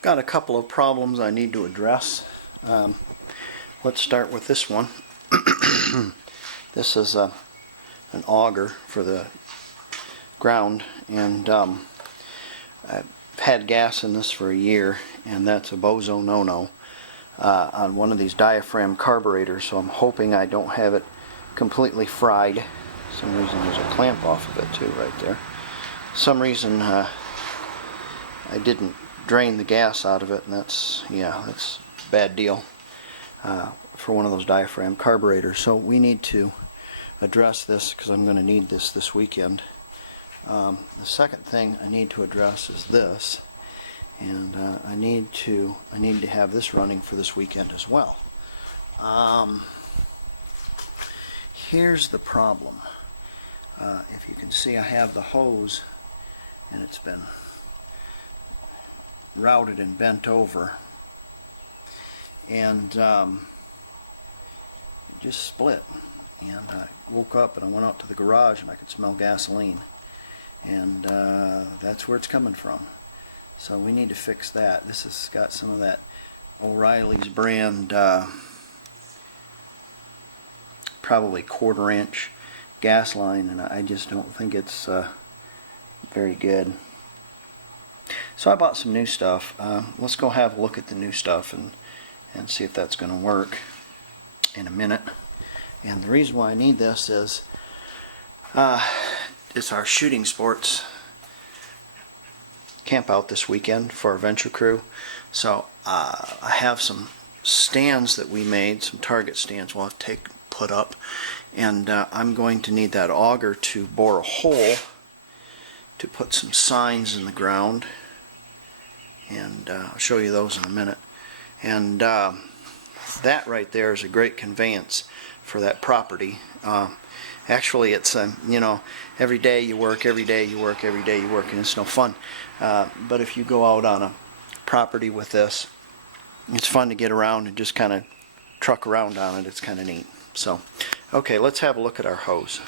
Got a couple of problems I need to address. Let's start with this one. This is an auger for the ground, and I've had gas in this for a year, and that's a bozo no-no on one of these diaphragm carburetors, so I'm hoping I don't have it completely fried. For some reason there's a clamp off of it too right there. For some reason I didn't drain the gas out of it, and that's a bad deal for one of those diaphragm carburetors. So we need to address this because I'm going to need this weekend. The second thing I need to address is this, and I need to have this running for this weekend as well. Here's the problem. If you can see, I have the hose, and it's been routed and bent over, and it just split, and I woke up and I went out to the garage and I could smell gasoline, and that's where it's coming from. So we need to fix that. This has got some of that O'Reilly's brand probably 1/4 inch gas line, and I just don't think it's very good. So I bought some new stuff. Let's go have a look at the new stuff and see if that's going to work in a minute. And the reason why I need this is it's our shooting sports camp out this weekend for our venture crew. So I have some stands that we made, some target stands we'll have to put up, and I'm going to need that auger to bore a hole to put some signs in the ground, and I'll show you those in a minute. And that right there is a great conveyance for that property. Actually, it's every day you work, every day you work, every day you work, and it's no fun. But if you go out on a property with this, it's fun to get around and just kind of truck around on it. It's kind of neat. So, okay, let's have a look at our hose.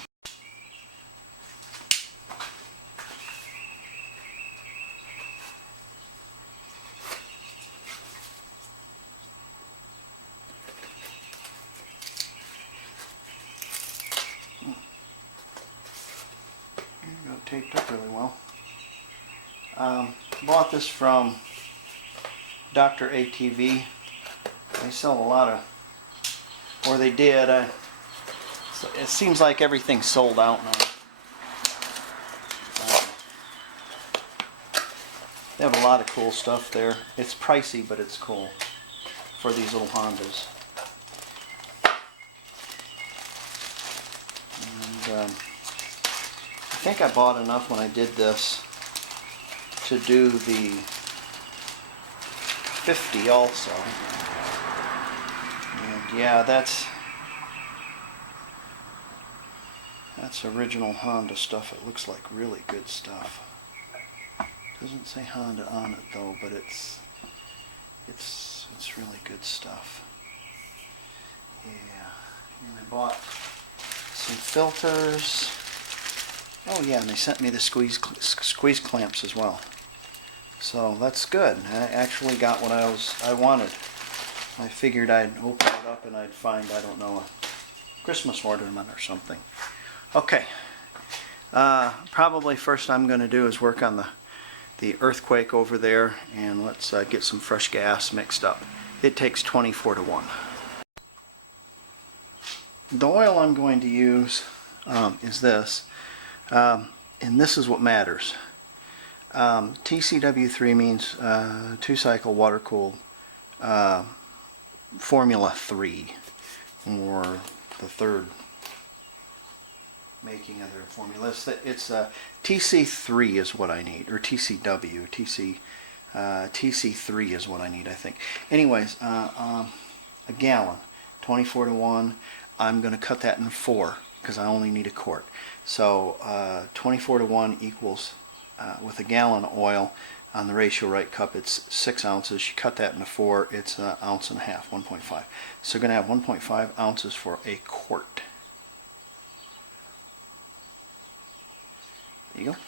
Taped up really well. Bought this from Dr. ATV. They sell a lot of, or they did. It seems like everything's sold out now. They have a lot of cool stuff there. It's pricey, but it's cool for these little Hondas. And I think I bought enough when I did this to do the 50 also. And yeah, that's original Honda stuff. It looks like really good stuff. Doesn't say Honda on it though, but it's really good stuff. Yeah, and I bought some filters. Oh yeah, and they sent me the squeeze clamps as well. So that's good. I actually got what I wanted. I figured I'd open it up and I'd find, I don't know, a Christmas ornament or something. Okay. Probably first I'm going to do is work on the Erthquake over there, and let's get some fresh gas mixed up. It takes 24-to-1. The oil I'm going to use is this. And this is what matters. TCW3 means 2-cycle water-cooled Formula 3, or the third making of their formula. It's TC3 is what I need, or TCW. TC3 is what I need, I think. Anyways, a gallon, 24-to-1. I'm going to cut that in 4 because I only need a quart. So 24-to-1 equals, with a gallon of oil on the ratio right cup, it's 6 ounces. You cut that into 4, it's 1.5 ounces, 1.5. So you're going to have 1.5 ounces for a quart. There you go.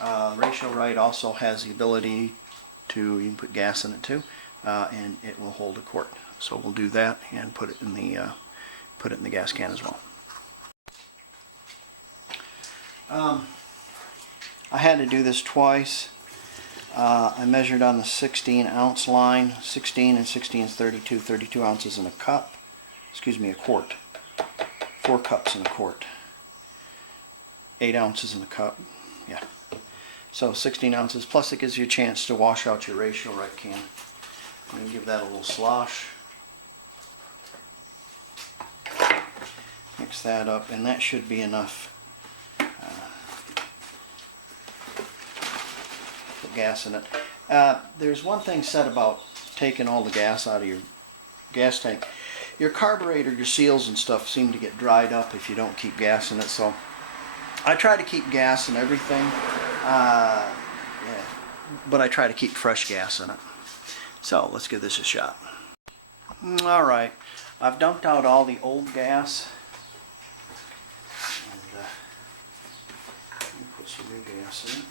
Ratio right also has the ability to, you can put gas in it too, and it will hold a quart. So we'll do that and put it in the gas can as well. I had to do this twice. I measured on the 16-ounce line. 16 and 16 is 32. 32 ounces in a cup. Excuse me, a quart. 4 cups in a quart. 8 ounces in a cup. Yeah. So 16 ounces, plus it gives you a chance to wash out your ratio right can. I'm going to give that a little slosh. Mix that up, and that should be enough. Put gas in it. There's one thing said about taking all the gas out of your gas tank. Your carburetor, your seals and stuff seem to get dried up if you don't keep gas in it. So I try to keep gas in everything, yeah, but I try to keep fresh gas in it. So let's give this a shot. All right, I've dumped out all the old gas. And let me put some new gas in.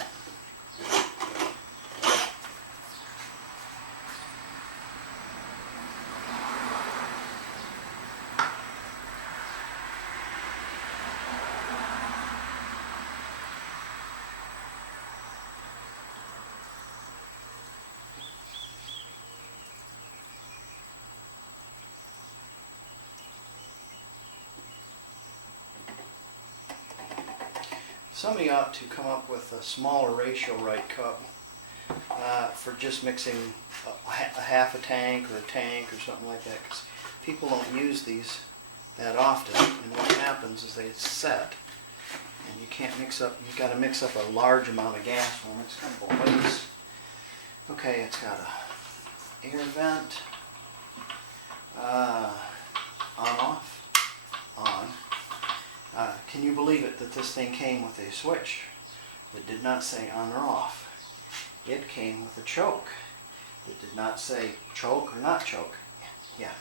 Somebody ought to come up with a smaller ratio right cup for just mixing a half a tank or a tank or something like that, because people don't use these that often, and what happens is they set and you can't mix up, you've got to mix up a large amount of gas when it's kind of a waste. Okay, it's got a air vent, on off, on. Can you believe it that this thing came with a switch that did not say on or off? It came with a choke that did not say choke or not choke. Yeah.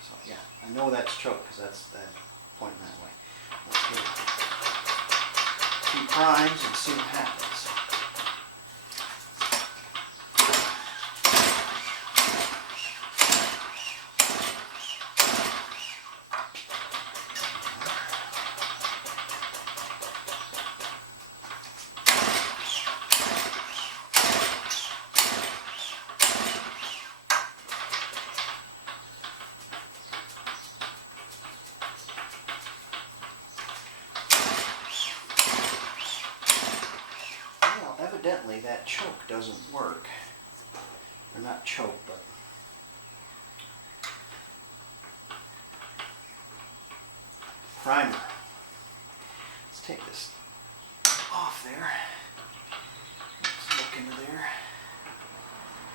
So yeah, I know that's choke because that's that pointing that way. Let's give it 2 primes and see what happens. Evidently that choke doesn't work. Or not choke, but primer. Let's take this off there. Let's look into there.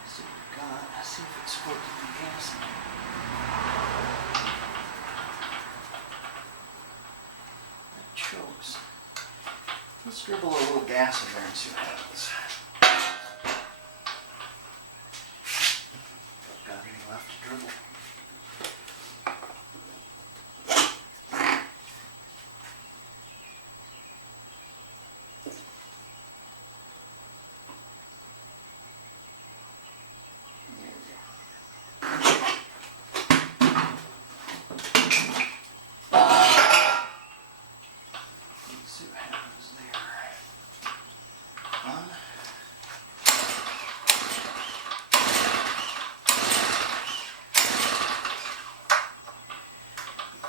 See what we've got. Let's see if it's squirting any gas in there. That chokes. Let's dribble a little gas in there and see what happens. Got any left to dribble?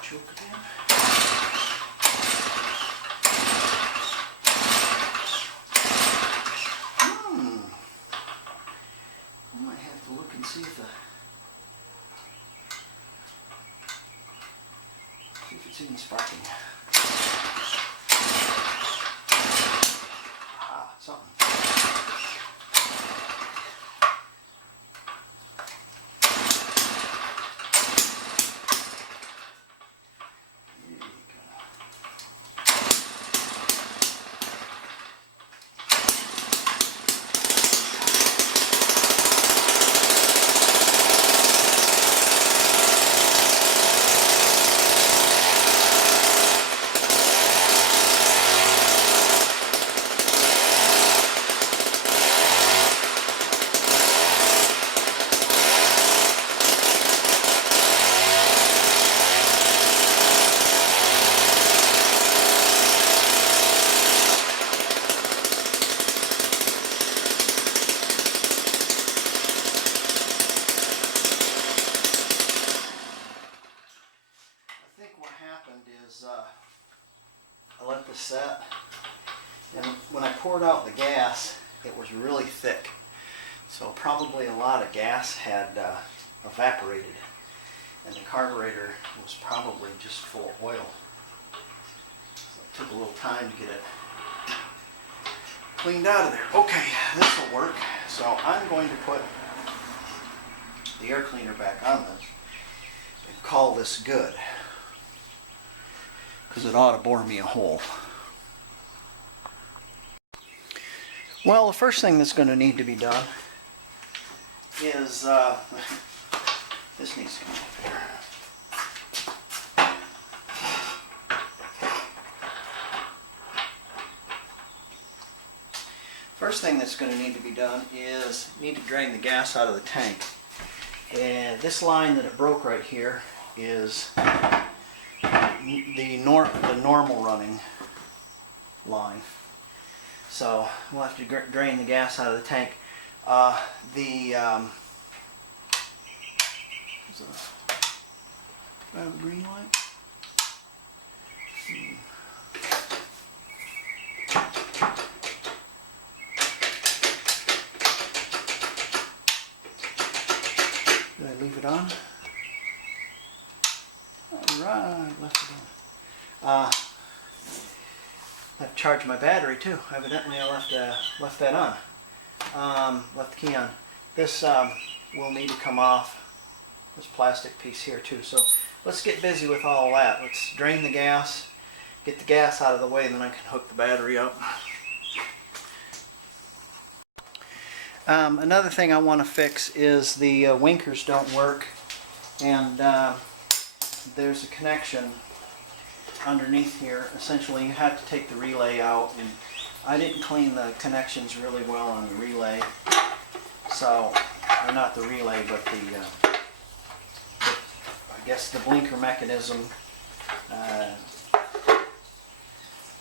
Choke again. I might have to look and see if it's even sparking. Something. And when I poured out the gas, it was really thick. So probably a lot of gas had evaporated. And the carburetor was probably just full of oil. So it took a little time to get it cleaned out of there. Okay, this will work. So I'm going to put the air cleaner back on this and call this good, because it ought to bore me a hole. Well, the first thing that's going to need to be done is this needs to come up here. First thing that's going to need to be done is need to drain the gas out of the tank. And this line that it broke right here is the normal running line. So we'll have to drain the gas out of the tank. Do I have a green light? Did I leave it on? Alright, left it on. I have to charge my battery too. Evidently I left that on. Left the key on. This will need to come off, this plastic piece here too. So let's get busy with all that. Let's drain the gas, get the gas out of the way, and then I can hook the battery up. Another thing I want to fix is the winkers don't work, and there's a connection underneath here. Essentially you have to take the relay out, and I didn't clean the connections really well on the relay, so, or not the relay, but I guess the blinker mechanism,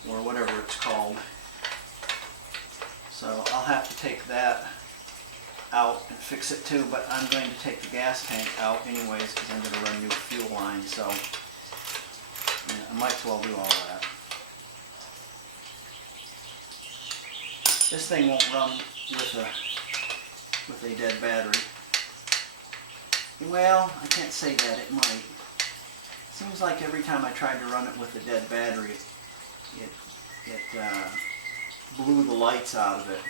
or whatever it's called. So I'll have to take that out and fix it too, but I'm going to take the gas tank out anyways because I'm going to run new fuel line, so yeah, I might as well do all that. This thing won't run with a dead battery. Well, I can't say that, it might. Seems like every time I tried to run it with a dead battery, it blew the lights out of it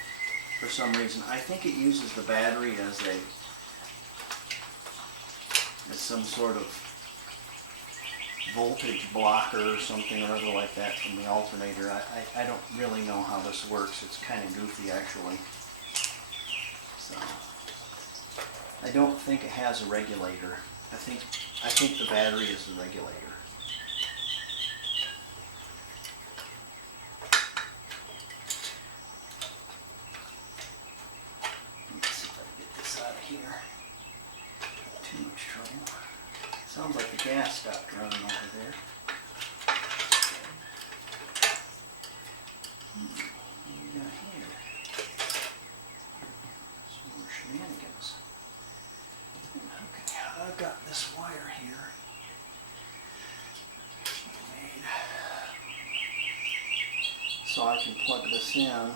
for some reason. I think it uses the battery as some sort of voltage blocker or something or other like that from the alternator. I don't really know how this works. It's kind of goofy actually. So I don't think it has a regulator. I think the battery is the regulator. Let's see if I can get this out of here. Too much trouble. Sounds like the gas stopped running over there. What do we got here? Some more shenanigans. Okay, I've got this wire here. Made so I can plug this in and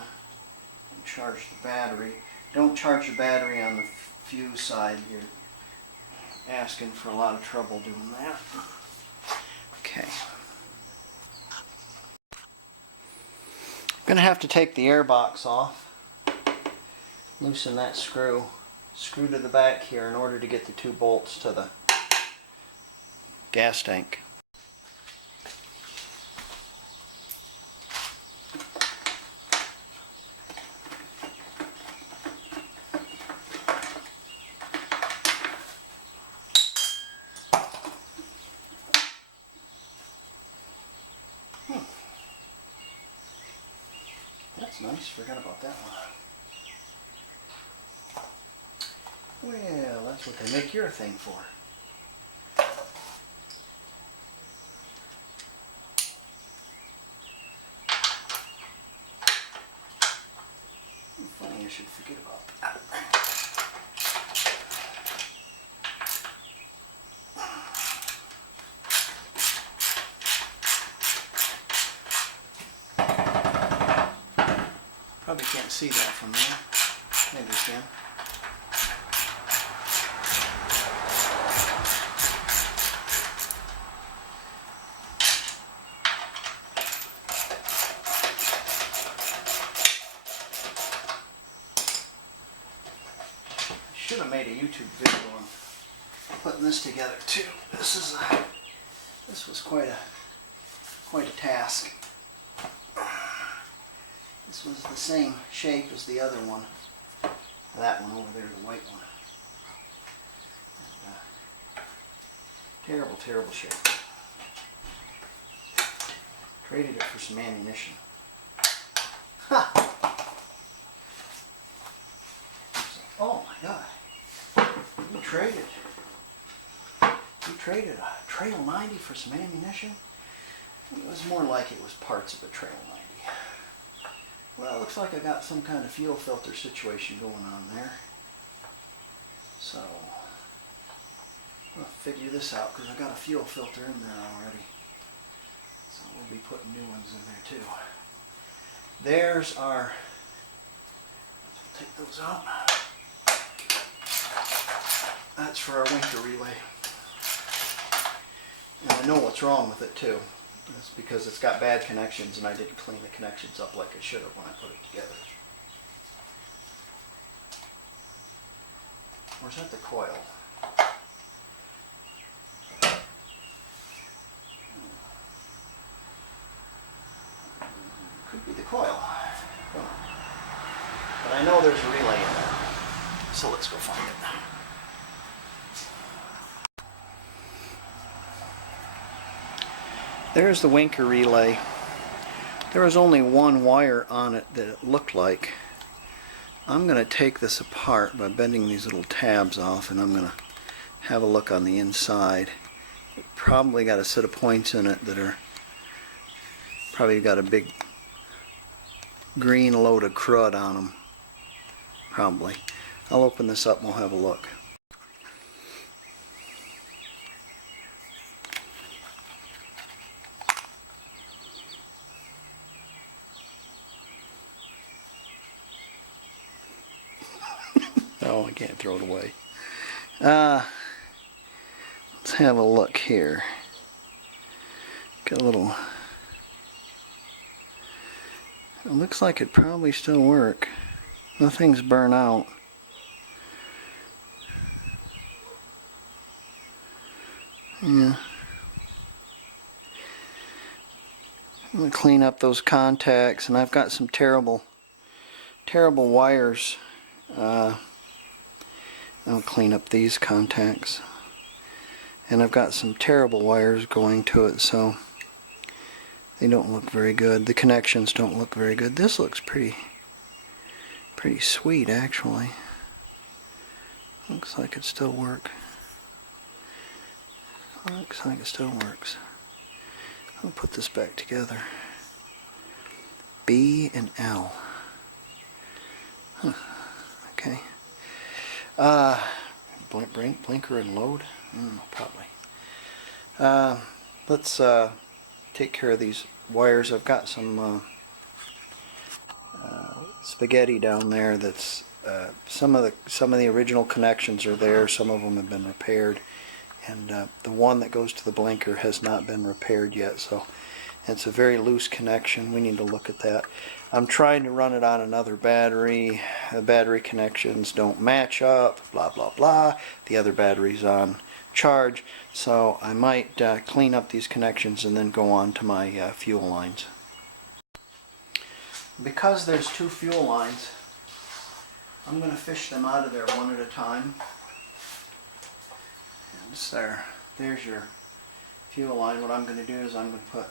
charge the battery. Don't charge the battery on the fuse side here. Asking for a lot of trouble doing that. Okay. I'm going to have to take the air box off, loosen that screw to the back here in order to get the 2 bolts to the gas tank. That's nice, forgot about that one. Well, that's what they make your thing for. Funny, I should forget about that. Probably can't see that from there. Maybe you can. Should have made a YouTube video on putting this together too. This was quite a task. This was the same shape as the other one. That one over there, the white one. And, terrible shape. Traded it for some ammunition. Ha! Oh my God! You traded a Trail 90 for some ammunition? It was more like it was parts of a Trail 90. Well, it looks like I got some kind of fuel filter situation going on there. So, I'll figure this out because I got a fuel filter in there already. So we'll be putting new ones in there too. There's our, let's take those out. That's for our winter relay. And I know what's wrong with it too. It's because it's got bad connections and I didn't clean the connections up like I should have when I put it together. Or is that the coil? Could be the coil. But I know there's a relay in there. So let's go find it. There's the Winker relay. There was only one wire on it that it looked like. I'm going to take this apart by bending these little tabs off, and I'm going to have a look on the inside. It probably got a set of points in it that are probably got a big green load of crud on them. Probably. I'll open this up and we'll have a look. Oh, I can't throw it away. Let's have a look here. Got a little... It looks like it probably still work. Nothing's burnt out. Yeah. I'm going to clean up those contacts, and I've got some terrible wires. I'll clean up these contacts, and I've got some terrible wires going to it, so they don't look very good. The connections don't look very good. This looks pretty sweet, actually. Looks like it still works. Looks like it still works. I'll put this back together. B and L. Huh. Okay. Blinker and load? Probably. Let's take care of these wires. I've got some spaghetti down there. That's some of the original connections are there. Some of them have been repaired, and the one that goes to the blinker has not been repaired yet. So it's a very loose connection. We need to look at that. I'm trying to run it on another battery. The battery connections don't match up, blah blah blah. The other battery's on charge, so I might clean up these connections and then go on to my fuel lines. Because there's two fuel lines, I'm going to fish them out of there one at a time. And it's there. There's your fuel line. What I'm going to do is I'm going to put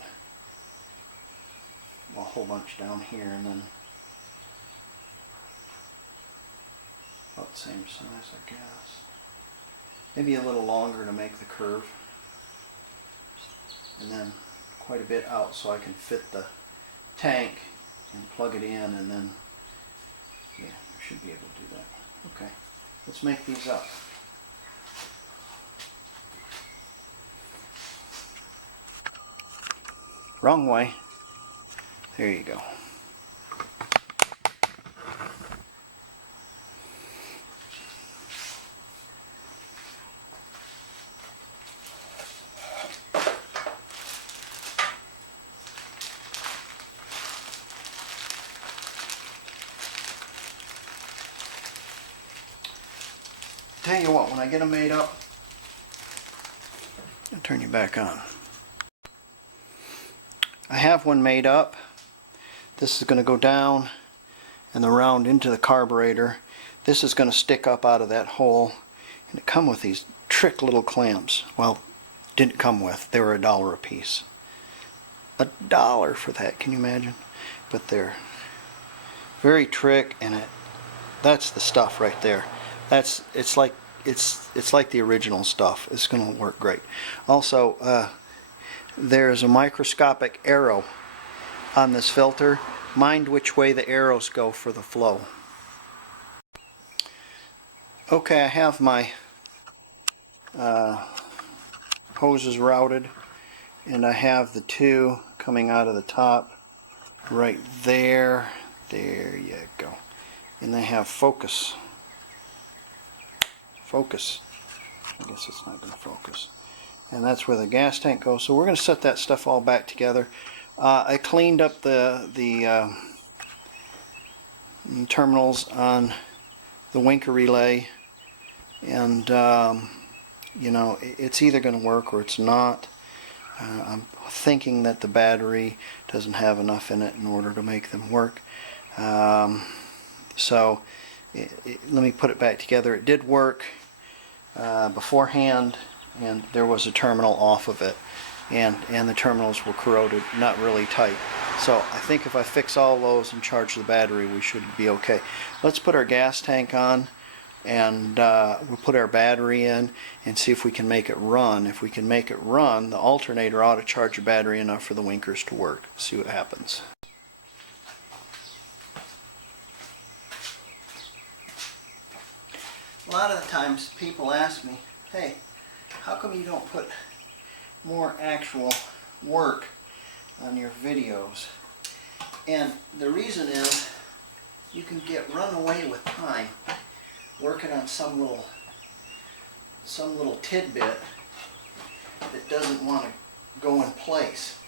a whole bunch down here, and then about the same size, I guess. Maybe a little longer to make the curve, and then quite a bit out so I can fit the tank and plug it in, and then yeah, we should be able to do that. Okay, let's make these up. Wrong way. There you go. tell you what, when I get them made up, I'll turn you back on. I have one made up. This is going to go down and around into the carburetor. This is going to stick up out of that hole, and it come with these trick little clamps. Well, didn't come with. They were $1 a piece. $1 for that, can you imagine? But they're very trick, and that's the stuff right there. It's like the original stuff. It's going to work great. Also, there's a microscopic arrow on this filter. Mind which way the arrows go for the flow. Okay, I have my hoses routed, and I have the two coming out of the top right there. There you go. And they have focus. Focus. I guess it's not going to focus. And that's where the gas tank goes. So we're going to set that stuff all back together. I cleaned up the terminals on the Winker relay, and you know, it's either going to work or it's not. I'm thinking that the battery doesn't have enough in it in order to make them work. So let me put it back together. It did work beforehand, and there was a terminal off of it, and the terminals were corroded, not really tight. So I think if I fix all those and charge the battery, we should be okay. Let's put our gas tank on, and we'll put our battery in and see if we can make it run. If we can make it run, the alternator ought to charge the battery enough for the winkers to work. See what happens. A lot of the times people ask me, hey, how come you don't put more actual work on your videos? And the reason is you can get run away with time working on some little tidbit that doesn't want to go in place.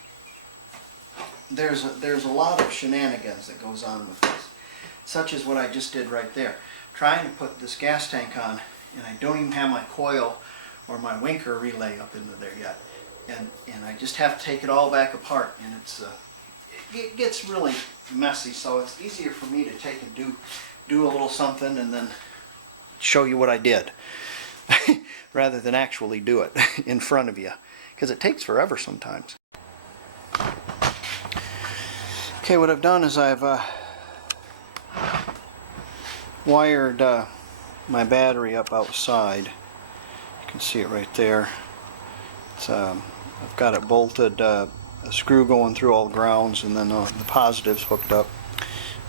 There's a lot of shenanigans that goes on with this, such as what I just did right there. Trying to put this gas tank on, and I don't even have my coil or my Winker relay up into there yet, and I just have to take it all back apart, and it gets really messy. So it's easier for me to take and do a little something and then show you what I did rather than actually do it in front of you, because it takes forever sometimes. Okay, what I've done is I've wired my battery up outside. You can see it right there. I've got it bolted, a screw going through all the grounds, and then the positives hooked up.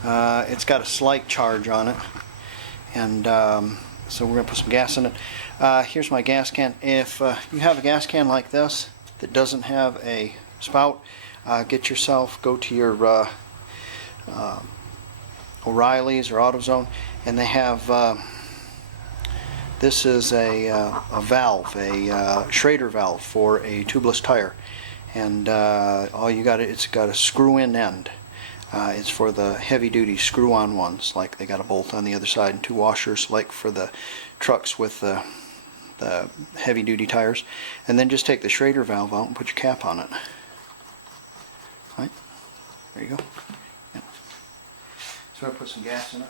It's got a slight charge on it, and so we're going to put some gas in it. Here's my gas can. If you have a gas can like this that doesn't have a spout, go to your O'Reilly's or AutoZone, and they have this is a valve, a Schrader valve for a tubeless tire, and it's got a screw-in end. It's for the heavy-duty screw-on ones, like they got a bolt on the other side and two washers, like for the trucks with the heavy-duty tires. And then just take the Schrader valve out and put your cap on it. Right, there you go. Yeah. So I put some gas in it.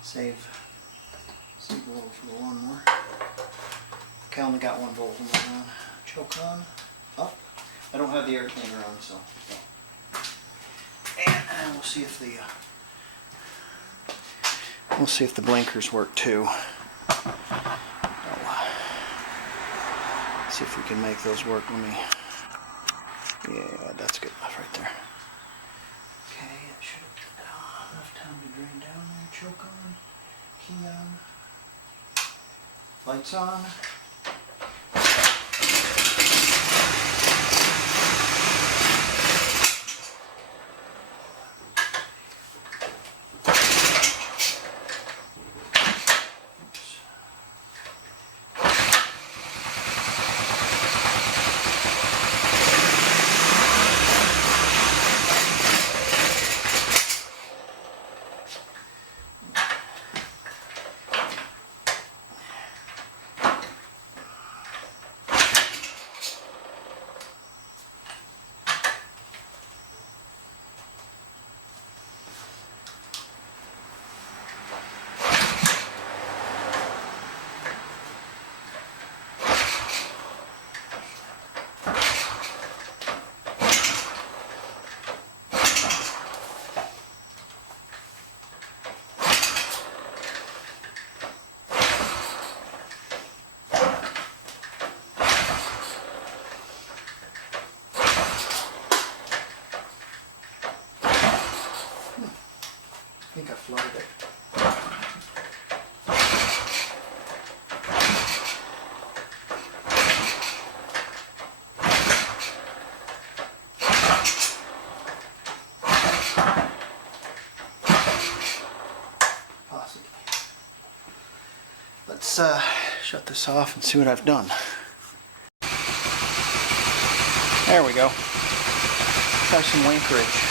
Save a little for the lawnmower. Okay, I only got one bolt in my choke on, up. I don't have the air cleaner on, so. And we'll see if the blinkers work too. See if we can make those work. Yeah, that's good enough right there. Okay, it should have enough time to drain down there. Choke on, key on. Lights on. I think I flooded it. Possibly. Let's shut this off and see what I've done. There we go. Try some wankerage.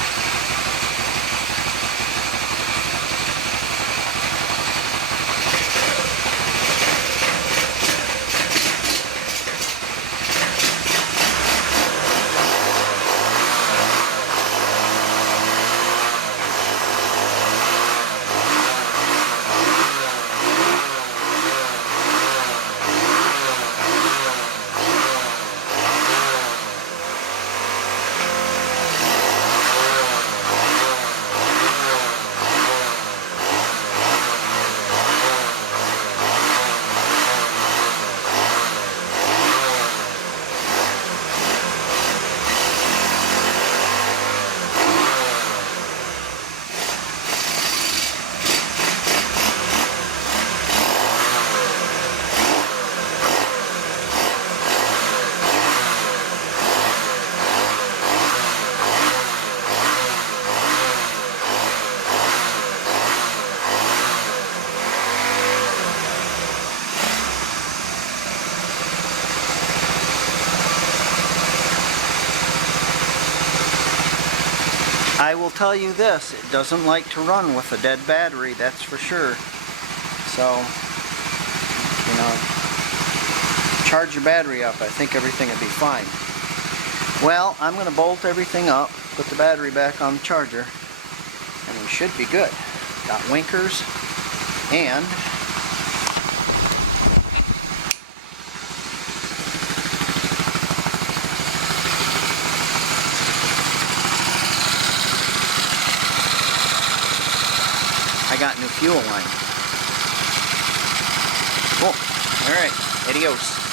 I will tell you this, it doesn't like to run with a dead battery, that's for sure. So, you know, charge your battery up, I think everything will be fine. Well, I'm going to bolt everything up, put the battery back on the charger, and we should be good. Got winkers, and I got new fuel line. Cool. Alright, adios.